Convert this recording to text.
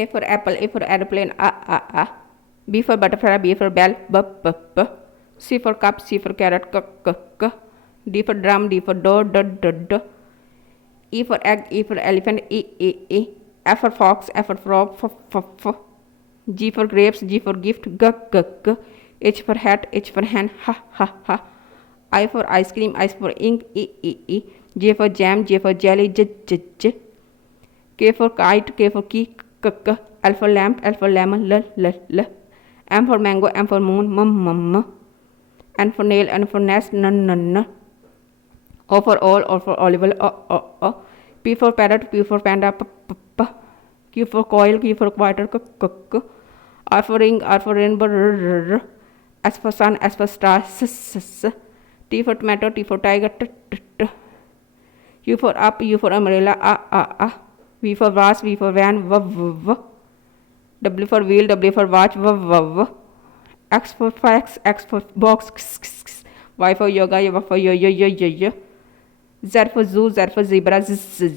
A for apple, A for aeroplane, A. B for butterfly, B for bell, B. C for cup, C for carrot, K. D for drum, D for door, D. E for egg, E for elephant, E. F for fox, F for frog, F. G for grapes, G for gift, G. H for hat, H for hen, ha. I for ice cream, I for ink, E. J for jam, J for jelly, J. K for kite, K for key, K. L for lamp, L for lemon, L. M for mango, M for moon, M. N for nail, N for nest, N. O for all, O for olive, O. P for parrot, P for panda, P. Q for coil, Q for quarter, K. R for ring, R for rainbow, R. S for sun, S for star, S. T for tomato, T for tiger, T. U for up, U for umbrella, A. V for vase, V for van, V. W for wheel, W for watch, V. X for fax, X for box, X. Y for yoga, Y for yo. Z for zoo, Z for zebra, Z.